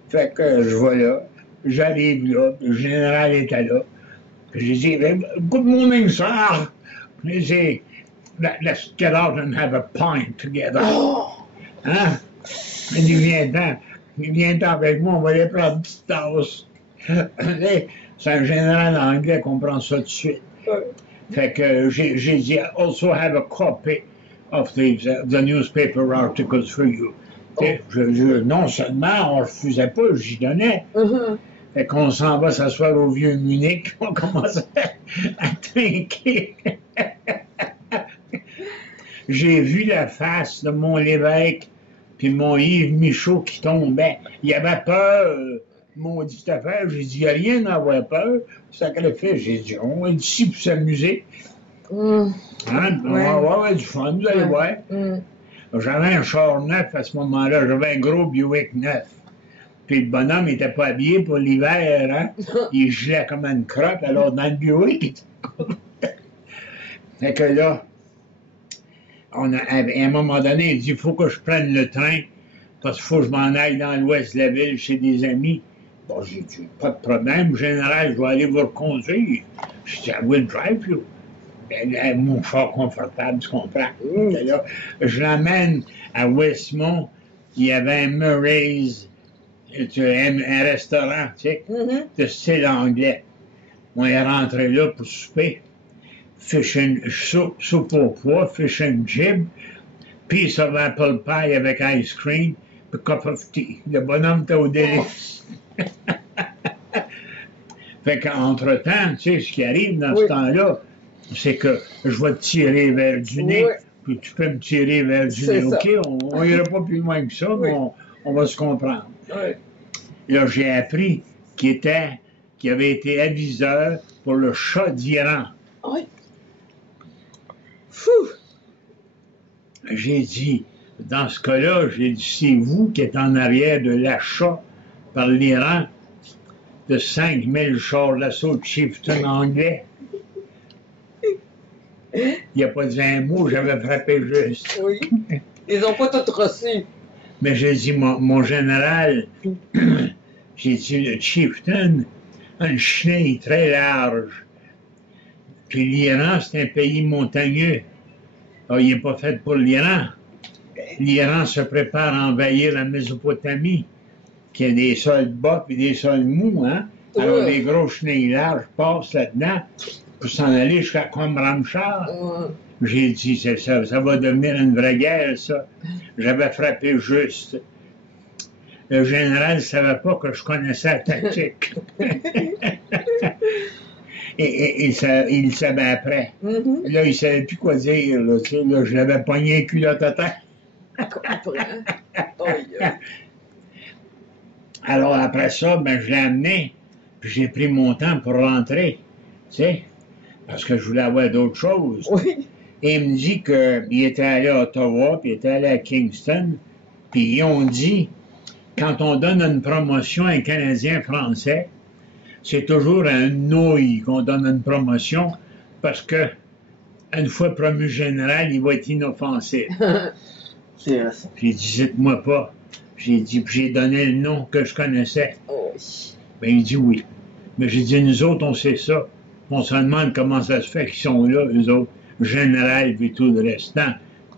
Fait que je vais là. J'arrive là, le général était là. Puis j'ai dit, good morning, sir. J'ai dit, let's get out and have a pint together. Hein? Il dit, viens-t'en avec moi, on va aller prendre une petite tasse. C'est un général anglais qu'on prend ça tout de suite. Fait que j'ai dit, also have a copy of the newspaper articles for you. Non seulement on refusait pas, j'y donnais. Fait qu'on s'en va s'asseoir au vieux Munich, on commence à trinquer. J'ai vu la face de mon Lévesque puis mon Yves Michaud qui tombait. Il avait peur, maudite affaire. J'ai dit, il n'y a rien à avoir peur. Sacrifice. J'ai dit, on est ici pour s'amuser. Hein? On va avoir du fun, vous allez voir. J'avais un char neuf à ce moment-là. J'avais un gros Buick neuf. Puis le bonhomme n'était pas habillé pour l'hiver. Hein? Il gelait comme une crotte. Alors, dans le Buick, fait que là, à un moment donné, il dit, il faut que je prenne le train parce qu'il faut que je m'en aille dans l'ouest de la ville chez des amis. Bon, j'ai dit, pas de problème, général, je vais aller vous reconduire. J'ai dit, I will drive you. Mon char confortable, tu comprends? Là, je l'emmène à Westmont, il y avait un Murray's, un restaurant, tu sais, de style anglais. On est rentré là pour souper. Soupe au pois, fish and jib, piece of apple pie avec ice cream, a cup of tea. Le bonhomme était au délice. Fait qu'entre-temps, tu sais, ce qui arrive dans ce temps-là, c'est que je vais te tirer vers du nez, puis tu peux me tirer vers du nez. OK, on n'ira pas plus loin que ça, mais on va se comprendre. Là, j'ai appris qu'il avait été aviseur pour le Shah d'Iran. J'ai dit, dans ce cas-là, j'ai dit, c'est vous qui êtes en arrière de l'achat par l'Iran de 5000 chars d'assaut de Chieftain anglais. Il n'a pas dit un mot, j'avais frappé juste. Oui. Ils n'ont pas tout reçu. Mais j'ai dit, mon général, j'ai dit, le Chieftain a une chenille très large. Puis l'Iran, c'est un pays montagneux. Alors, il n'est pas fait pour l'Iran. L'Iran se prépare à envahir la Mésopotamie, qui a des sols bas et des sols mous, hein? Alors, les gros chenilles larges passent là-dedans pour s'en aller jusqu'à Combramchard. J'ai dit, c'est ça, ça va devenir une vraie guerre, ça. J'avais frappé juste. Le général ne savait pas que je connaissais la tactique. et il le savait après. Là, il ne savait plus quoi dire. Là, tu sais, là, je l'avais pogné le culotte à terre. Alors, après ça, ben, je l'ai amené, puis j'ai pris mon temps pour rentrer, tu sais, parce que je voulais avoir d'autres choses. Oui. Et il me dit qu'il était allé à Ottawa, puis il était allé à Kingston, puis ils ont dit, quand on donne une promotion à un Canadien français, c'est toujours à un nouille qu'on donne une promotion, parce que une fois promu général, il va être inoffensif. C'est vrai ça. J'ai dit, dites-moi pas. J'ai dit, puis j'ai donné le nom que je connaissais. Oh. Ben, il dit oui. Mais j'ai dit, nous autres, on sait ça. On se demande comment ça se fait qu'ils sont là, eux autres, général, puis tout le restant.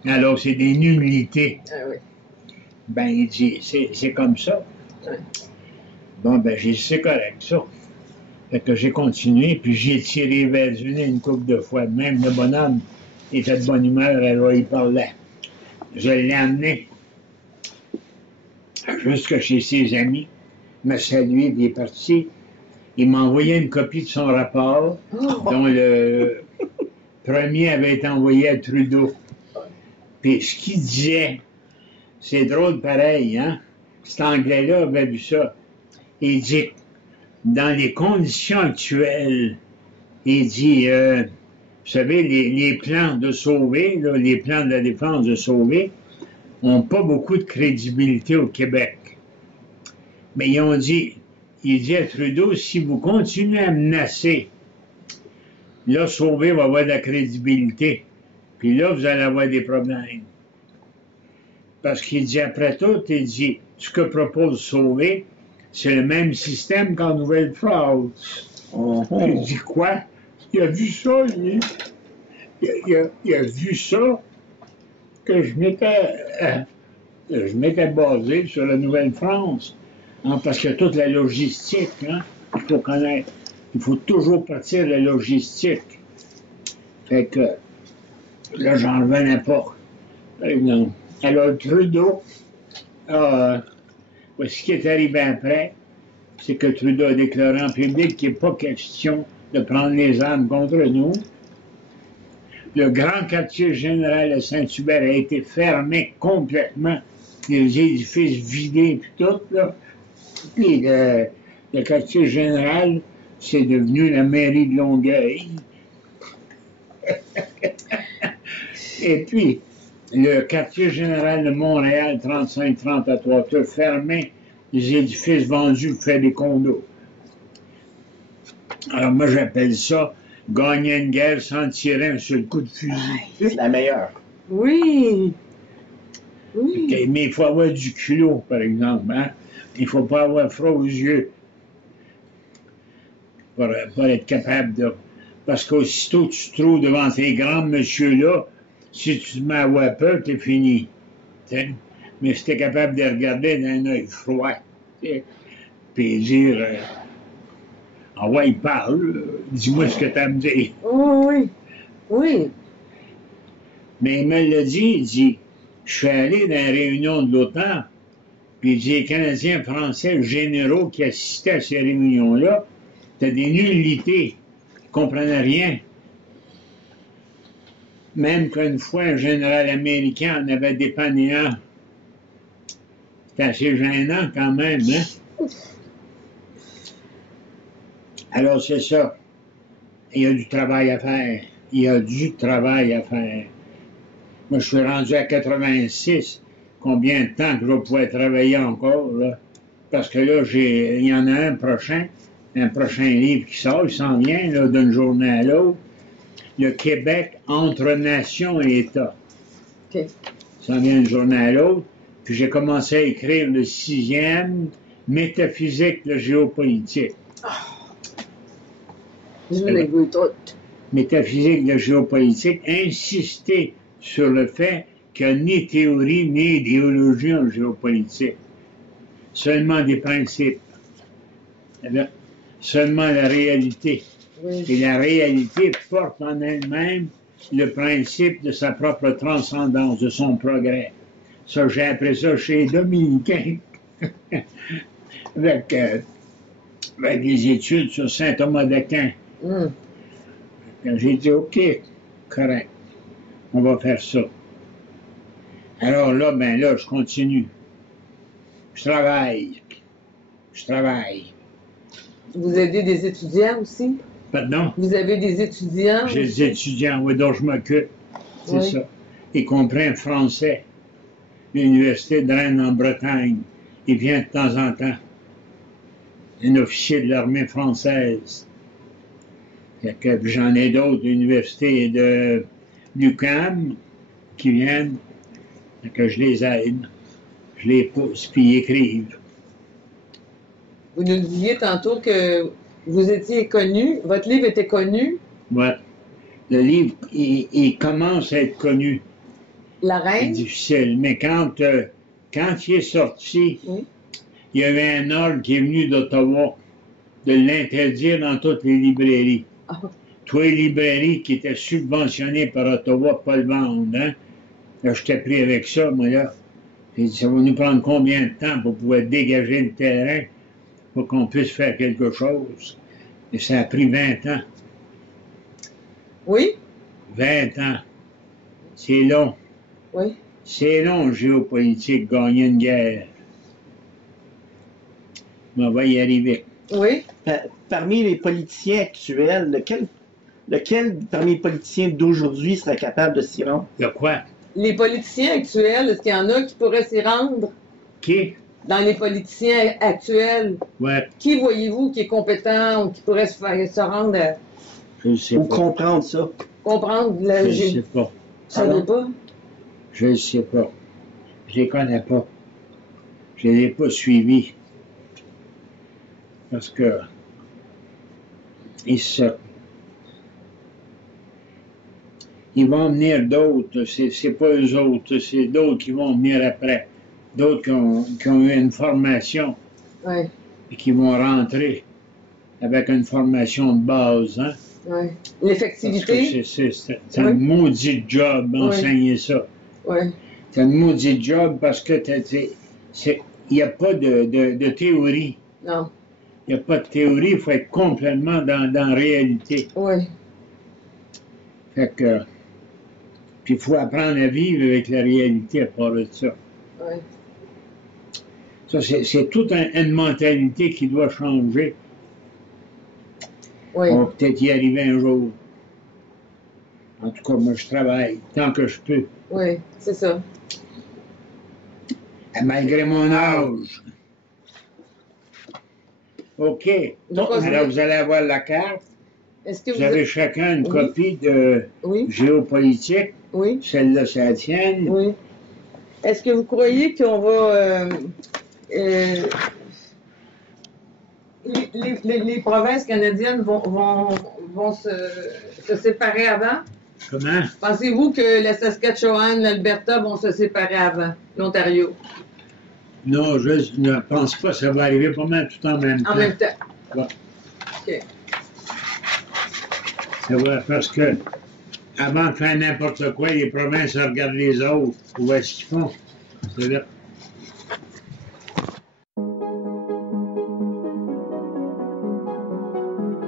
Alors, c'est des nullités. Ah oui. Ben, il dit, c'est comme ça. Ouais. Bon, ben, j'ai dit, c'est correct, ça. Fait que j'ai continué, puis j'ai tiré vers une couple de fois. Même le bonhomme était de bonne humeur, alors il parlait. Je l'ai amené jusque chez ses amis, il m'a salué, puis il est parti. Il m'a envoyé une copie de son rapport, dont le premier avait été envoyé à Trudeau. Puis ce qu'il disait, c'est drôle pareil, hein? Cet Anglais-là avait vu ça. Il dit, dans les conditions actuelles, il dit, vous savez, les plans de sauver, là, les plans de la défense de sauver, n'ont pas beaucoup de crédibilité au Québec. Mais ils ont dit, il dit à Trudeau, si vous continuez à menacer, là, Sauvé va avoir de la crédibilité. Puis là, vous allez avoir des problèmes. Parce qu'il dit, après tout, il dit, ce que propose Sauvé, c'est le même système qu'en Nouvelle-France. Il dit quoi? Il a vu ça, lui. Il a vu ça, que je m'étais basé sur la Nouvelle-France. Hein, parce que toute la logistique, hein, il faut connaître. Il faut toujours partir de la logistique. Fait que là, j'en revenais pas. Non. Alors, Trudeau, ce qui est arrivé après, c'est que Trudeau a déclaré en public qu'il n'est pas question de prendre les armes contre nous. Le grand quartier général de Saint-Hubert a été fermé complètement. Les édifices vidés, puis tout, là. Puis le quartier général, c'est devenu la mairie de Longueuil. Et puis, le quartier général de Montréal, 35-30 à toiture fermée, les édifices vendus pour faire des condos. Alors moi, j'appelle ça gagner une guerre sans tirer un seul coup de fusil. C'est la meilleure. Oui. Oui. Okay, mais il faut avoir du culot, par exemple. Hein? Il ne faut pas avoir froid aux yeux pour être capable de... Parce qu'aussitôt tu te trouves devant ces grands messieurs-là, si tu te mets à avoir peur, t'es fini. T'sais? Mais si t'es capable de regarder d'un œil froid, puis dire ah ouais, il parle, dis-moi ce que t'as à me dire. Oui. Oui. Mais il me l'a dit, il dit, je suis allé dans la réunion de l'OTAN, puis il dit, les Canadiens français généraux qui assistaient à ces réunions-là, c'était des nullités, ils ne comprenaient rien. Même qu'une fois, un général américain en avait dépanné un. C'était assez gênant quand même, hein? Alors, c'est ça. Il y a du travail à faire. Il y a du travail à faire. Moi, je suis rendu à 86. Combien de temps que je vais pouvoir travailler encore, là? Parce que là, il y en a un prochain livre qui sort, il s'en vient, là, d'une journée à l'autre. Le Québec entre nations et États. OK. Ça en vient d'une journée à l'autre. Puis j'ai commencé à écrire le 6e, Métaphysique de géopolitique. Je l'ai vu tout. Métaphysique de géopolitique, insister sur le fait qu'il n'y a ni théorie ni idéologie en géopolitique. Seulement des principes. seulement la réalité. Oui. Et la réalité porte en elle-même le principe de sa propre transcendance, de son progrès. Ça, j'ai appris ça chez les Dominicains, avec des études sur saint Thomas d'Aquin. J'ai dit, OK, correct, on va faire ça. Alors là, je continue. Je travaille. Vous avez des étudiants aussi? Pardon? Vous avez des étudiants? J'ai des étudiants, oui, dont je m'occupe. C'est ça. Y compris un Français. L'Université de Rennes en Bretagne. Il vient de temps en temps. Un officier de l'armée française. J'en ai d'autres, l'Université de l'UQAM, qui viennent, que je les aide. Je les pousse, puis ils écrivent. Vous nous disiez tantôt que vous étiez connu, votre livre était connu. Ouais. Le livre, il commence à être connu. La Reine? C'est difficile, mais quand il est sorti, il y avait un ordre qui est venu d'Ottawa de l'interdire dans toutes les librairies. Toutes les librairies qui étaient subventionnées par Ottawa, pas le vendre, hein? Là, je t'ai pris avec ça, moi, là. J'ai dit, ça va nous prendre combien de temps pour pouvoir dégager le terrain pour qu'on puisse faire quelque chose? Et ça a pris 20 ans. Oui? 20 ans. C'est long. Oui. C'est long, géopolitique, gagner une guerre. Mais on va y arriver. Oui. Parmi les politiciens actuels, lequel parmi les politiciens d'aujourd'hui serait capable de s'y rendre? De quoi? Les politiciens actuels, est-ce qu'il y en a qui pourraient s'y rendre? Qui? Dans les politiciens actuels, Ouais. qui voyez-vous qui est compétent ou qui pourrait se rendre à Je ne sais Ou pas. comprendre ça? comprendre la Je ne sais pas. Ça ne pas? Je ne sais pas. Je les connais pas. Je les ai pas suivis. Parce que ils vont venir d'autres. C'est pas eux autres, c'est d'autres qui vont venir après. D'autres qui ont eu une formation Oui. et qui vont rentrer avec une formation de base. Hein? Oui. Parce L'effectivité? que c'est un maudit job d'enseigner ça. Oui. C'est un maudit job parce que il n'y a pas de théorie. Non. Il n'y a pas de théorie, il faut être complètement dans la réalité. Oui. Fait que, puis il faut apprendre à vivre avec la réalité à part de ça. Oui. Ça, c'est toute une mentalité qui doit changer. Oui. On va peut-être y arriver un jour. En tout cas, moi, je travaille tant que je peux. Oui, c'est ça. Malgré mon âge. OK. Donc, Alors, vous allez avoir la carte. Est-ce que Vous avez chacun une copie de géopolitique. Oui. Celle-là, c'est la tienne. Oui. Est-ce que vous croyez qu'on va... les provinces canadiennes vont se séparer avant? Comment? Pensez-vous que la Saskatchewan, l'Alberta vont se séparer avant, l'Ontario? Non, je ne pense pas que ça va arriver pas mal tout en même temps. En même temps. Ouais. OK. Ça va, parce que avant de faire n'importe quoi, les provinces regardent les autres. Où est-ce qu'ils font? C'est là.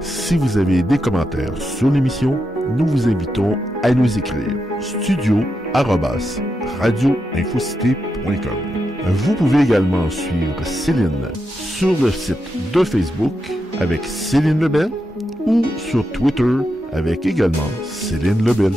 Si vous avez des commentaires sur l'émission, nous vous invitons à nous écrire studio@radioinfocité.com. Vous pouvez également suivre Céline sur le site de Facebook avec Céline Lebel ou sur Twitter avec également Céline Lebel.